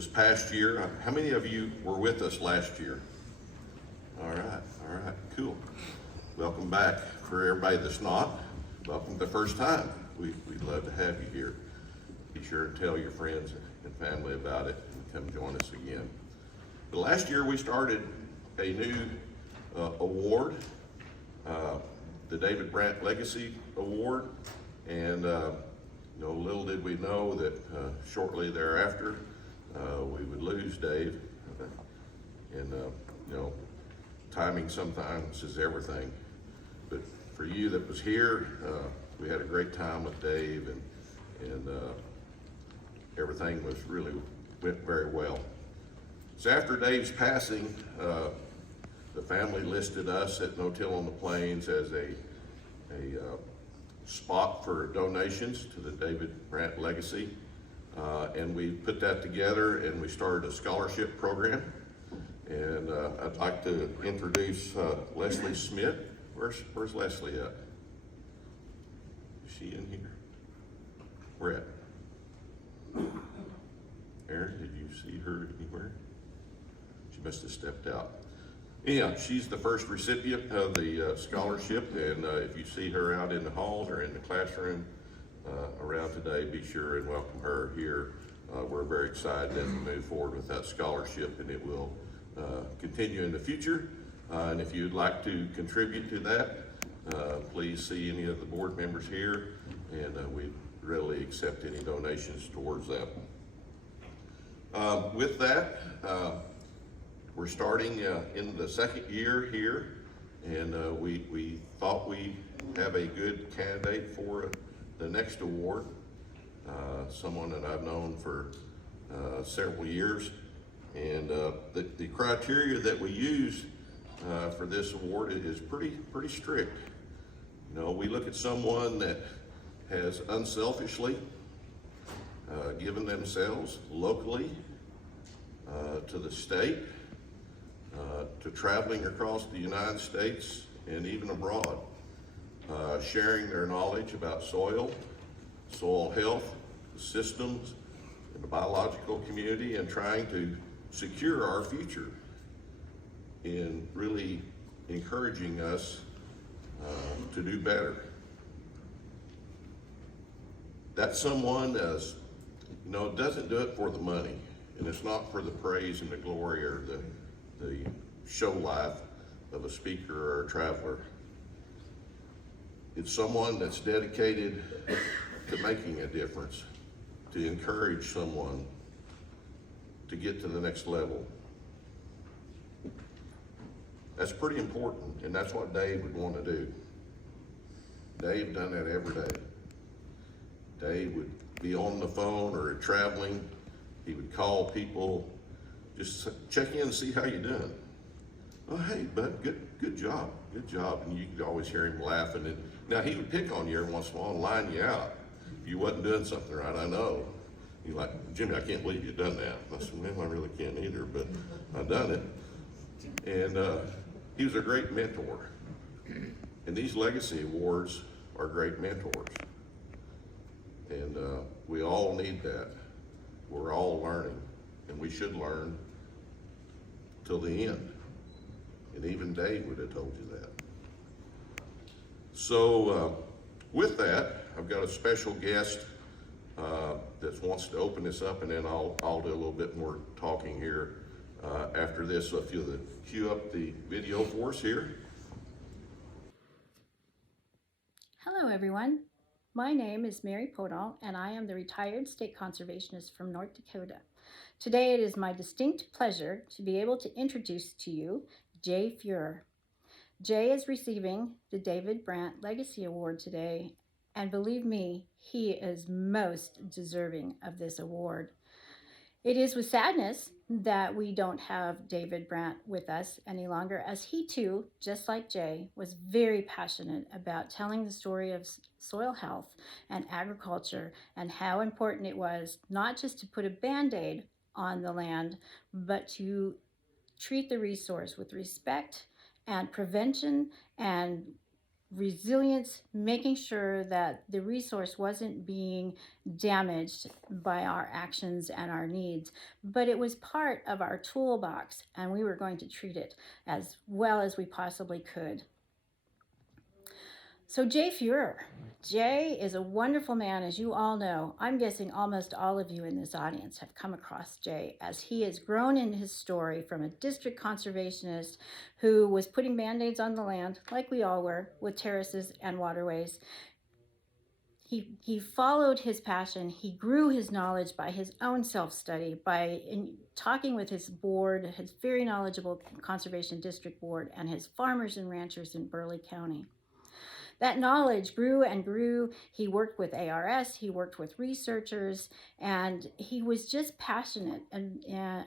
this past year. How many of you were with us last year? All right, cool. Welcome back. For everybody that's not, welcome the first time. We'd love to have you here. Be sure and tell your friends and family about it and come join us again. But last year we started a new award, the David Brandt Legacy Award, and little did we know that shortly thereafter we would lose Dave, and timing sometimes is everything. But for you that was here, we had a great time with Dave, and everything went very well. So after Dave's passing, the family listed us at No Till on the Plains as a spot for donations to the David Brandt Legacy. And we put that together and we started a scholarship program. And I'd like to introduce Leslie Smith. Where's Leslie at? Is she in here? Where at? Aaron, did you see her anywhere? She must have stepped out. Yeah, she's the first recipient of the scholarship, and if you see her out in the halls or in the classroom around today, be sure and welcome her here. We're very excited as we move forward with that scholarship, and it will continue in the future. And if you'd like to contribute to that, please see any of the board members here, and we readily accept any donations towards that. With that, we're starting in the second year here, and we thought we have a good candidate for the next award, someone that I've known for several years. And the criteria that we use for this award is pretty strict. We look at someone that has unselfishly given themselves locally to the state, to traveling across the United States and even abroad, sharing their knowledge about soil health, systems, and the biological community, and trying to secure our future, in really encouraging us to do better. That someone doesn't do it for the money, and it's not for the praise and the glory or the show life of a speaker or a traveler. It's someone that's dedicated to making a difference, to encourage someone to get to the next level. That's pretty important, and that's what Dave would want to do. Dave done that every day. Dave would be on the phone or traveling. He would call people, just check in and see how you're doing. Oh, hey, bud, good job. And you could always hear him laughing. And now he would pick on you every once in a while and line you out if you wasn't doing something right. I know. He's like, Jimmy, I can't believe you've done that. I said, man, I really can't either, but I've done it. And he was a great mentor. And these legacy awards are great mentors. And we all need that. We're all learning, and we should learn till the end. And even Dave would have told you that. So with that, I've got a special guest that wants to open this up, and then I'll do a little bit more talking here after this. So if you'll cue up the video for us here. Hello everyone. My name is Mary Podol, and I am the retired state conservationist from North Dakota. Today it is my distinct pleasure to be able to introduce to you Jay Fuhrer. Jay is receiving the David Brandt Legacy Award today, and believe me, he is most deserving of this award. It is with sadness that we don't have David Brandt with us any longer, as he too, just like Jay, was very passionate about telling the story of soil health and agriculture, and how important it was not just to put a Band-Aid on the land, but to treat the resource with respect and prevention and resilience, making sure that the resource wasn't being damaged by our actions and our needs, but it was part of our toolbox, and we were going to treat it as well as we possibly could. So Jay Fuhrer. Jay is a wonderful man, as you all know. I'm guessing almost all of you in this audience have come across Jay, as he has grown in his story from a district conservationist who was putting band-aids on the land, like we all were, with terraces and waterways. He followed his passion. He grew his knowledge by his own self-study, by talking with his board, his very knowledgeable conservation district board, and his farmers and ranchers in Burleigh County. That knowledge grew and grew. He worked with ARS, he worked with researchers, and he was just passionate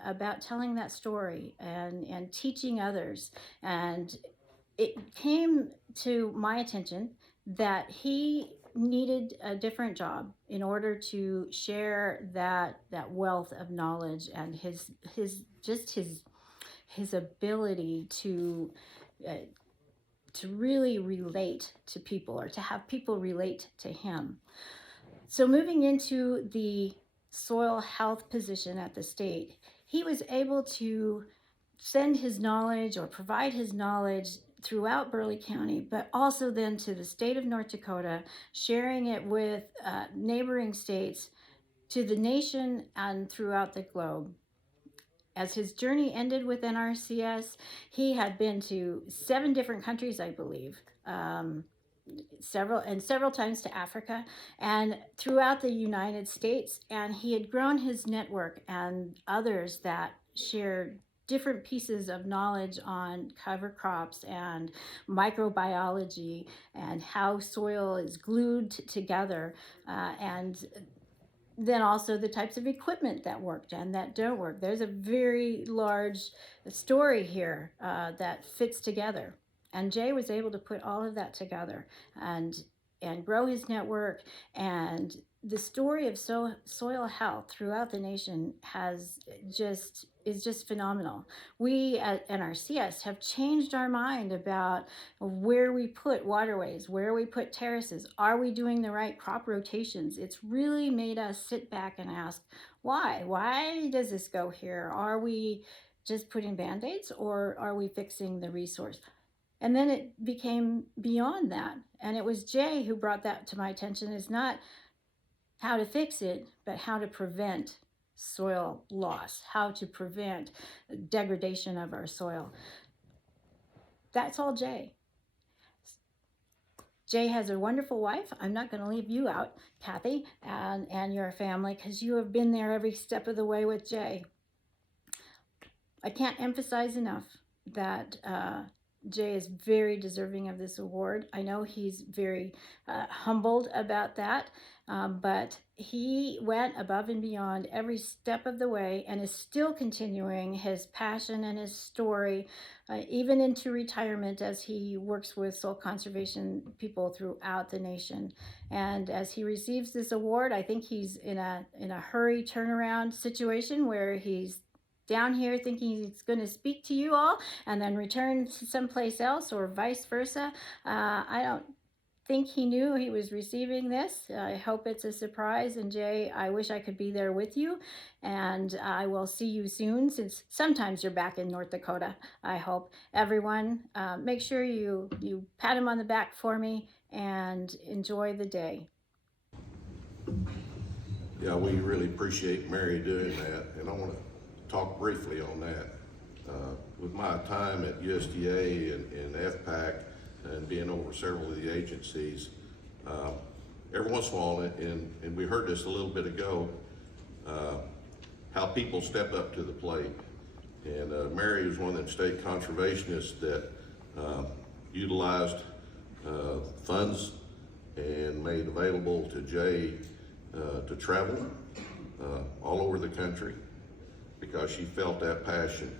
about telling that story and teaching others. And it came to my attention that he needed a different job in order to share that wealth of knowledge and his ability to really relate to people, or to have people relate to him. So moving into the soil health position at the state, he was able to send his knowledge or provide his knowledge throughout Burleigh County, but also then to the state of North Dakota, sharing it with neighboring states, to the nation, and throughout the globe. As his journey ended with NRCS, he had been to 7 different countries, I believe, several times to Africa and throughout the United States. And he had grown his network and others that shared different pieces of knowledge on cover crops and microbiology and how soil is glued together, and then also the types of equipment that worked and that don't work. There's a very large story here that fits together. And Jay was able to put all of that together and grow his network. And the story of soil health throughout the nation is just phenomenal. We at NRCS have changed our mind about where we put waterways, where we put terraces. Are we doing the right crop rotations? It's really made us sit back and ask, why? Why does this go here? Are we just putting band-aids, or are we fixing the resource? And then it became beyond that. And it was Jay who brought that to my attention. It's not how to fix it, but how to prevent soil loss, how to prevent degradation of our soil. That's all Jay. Jay has a wonderful wife. I'm not going to leave you out, Kathy, and your family, because you have been there every step of the way with Jay. I can't emphasize enough that Jay is very deserving of this award. I know he's very humbled about that, but he went above and beyond every step of the way and is still continuing his passion and his story, even into retirement, as he works with soil conservation people throughout the nation. And as he receives this award, I think he's in a hurry turnaround situation where he's down here thinking he's going to speak to you all and then return to someplace else, or vice versa. I don't think he knew he was receiving this. I hope it's a surprise. And Jay, I wish I could be there with you. And I will see you soon, since sometimes you're back in North Dakota, I hope. Everyone, make sure you pat him on the back for me and enjoy the day. Yeah, we really appreciate Mary doing that, and I want to talk briefly on that. With my time at USDA and FPAC and being over several of the agencies, every once in a while, and we heard this a little bit ago, how people step up to the plate. And Mary was one of them state conservationists that utilized funds and made available to Jay to travel all over the country, because she felt that passion.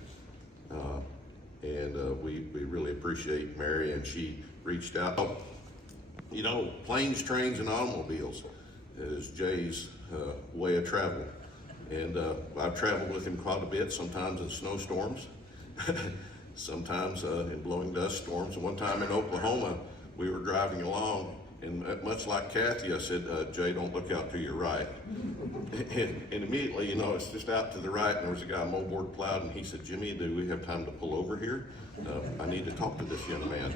And we really appreciate Mary, and she reached out. You know, planes, trains, and automobiles is Jay's way of travel. And I've traveled with him quite a bit, sometimes in snowstorms, sometimes in blowing dust storms. One time in Oklahoma, we were driving along, and much like Kathy, I said, Jay, don't look out to your right. And immediately, you know, it's just out to the right, and there was a guy moldboard plowed, and he said, Jimmy, do we have time to pull over here? I need to talk to this young man.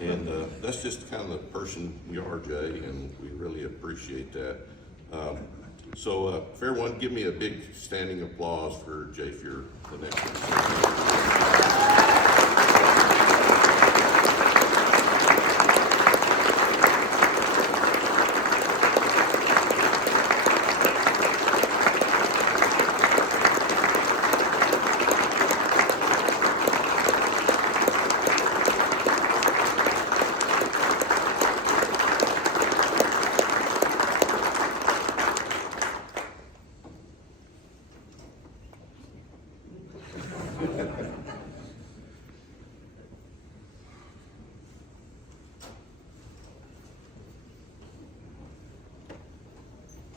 And that's just kind of the person we are, Jay, and we really appreciate that. So if everyone give me a big standing applause for Jay Fuhrer, the next one.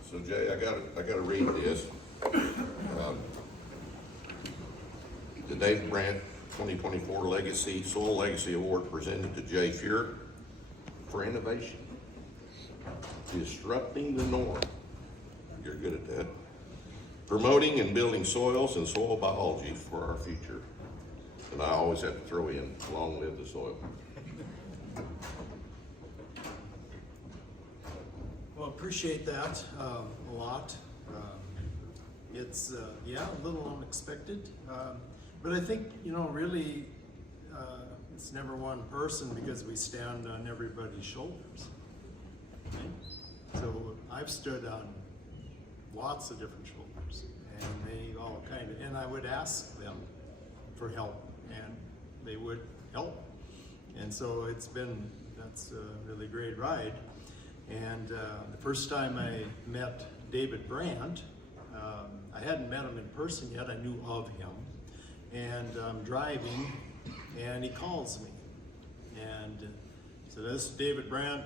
So Jay, I gotta read this. The Dave Brandt 2024 Soil Legacy Award presented to Jay Fuhrer for innovation, disrupting the norm. You're good at that. Promoting and building soils and soil biology for our future. And I always have to throw in, long live the soil. Well, appreciate that a lot. It's, yeah, a little unexpected. But I think, you know, really, it's never one person because we stand on everybody's shoulders. Right? So I've stood on lots of different shoulders, and they all kind of, and I would ask them for help, and they would help. And so that's a really great ride. And the first time I met David Brandt, I hadn't met him in person yet, I knew of him. And I'm driving, and he calls me. And he said, this is David Brandt,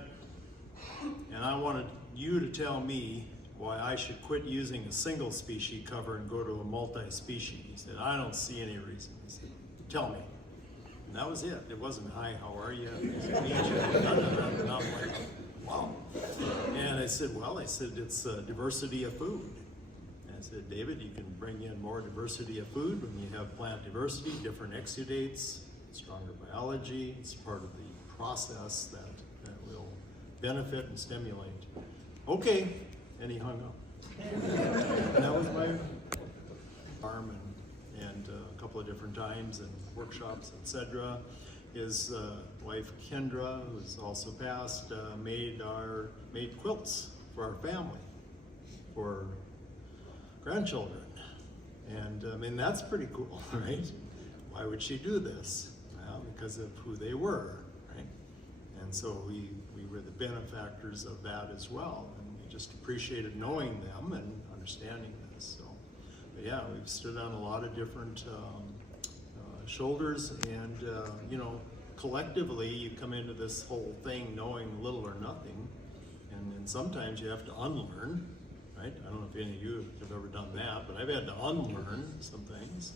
and I wanted you to tell me why I should quit using a single species cover and go to a multi-species. He said, I don't see any reason. He said, tell me. And that was it. It wasn't, hi, how are you? And I'm like, wow. And I said, well, it's diversity of food. And I said, David, you can bring in more diversity of food when you have plant diversity, different exudates, stronger biology. It's part of the process that will benefit and stimulate. Okay, and he hung up. And that was my farm and a couple of different times and workshops, etc. His wife Kendra, who's also passed, made quilts for our family, for grandchildren. And I mean, that's pretty cool, right? Why would she do this? Well, because of who they were, right? And so we were the benefactors of that as well. And we just appreciated knowing them and understanding this. So, but yeah, we've stood on a lot of different shoulders, and you know, collectively you come into this whole thing knowing little or nothing, and sometimes you have to unlearn, right? I don't know if any of you have ever done that, but I've had to unlearn some things.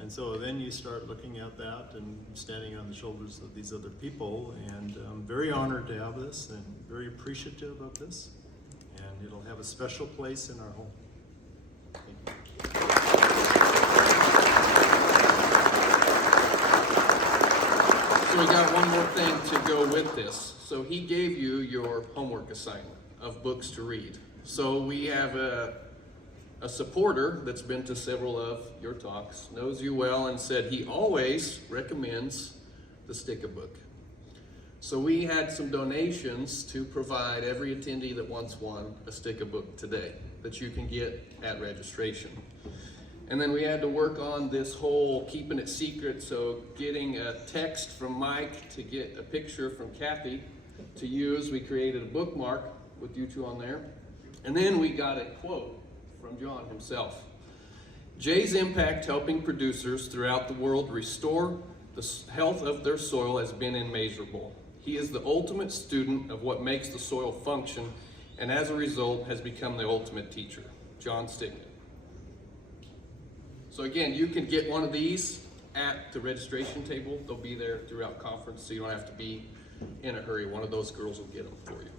And so then you start looking at that and standing on the shoulders of these other people, and I'm very honored to have this and very appreciative of this, and it'll have a special place in our home. Thank you. So we got one more thing to go with this. So he gave you your homework assignment of books to read. So we have a supporter that's been to several of your talks, knows you well, and said he always recommends the stick-a book. So we had some donations to provide every attendee that wants one a stick-a book today that you can get at registration. And then we had to work on this whole keeping it secret, so getting a text from Mike to get a picture from Kathy to use. We created a bookmark with you two on there. And then we got a quote from John himself. Jay's impact helping producers throughout the world restore the health of their soil has been immeasurable. He is the ultimate student of what makes the soil function, and as a result has become the ultimate teacher. John Stickett. So again, you can get one of these at the registration table. They'll be there throughout conference, so you don't have to be in a hurry. One of those girls will get them for you.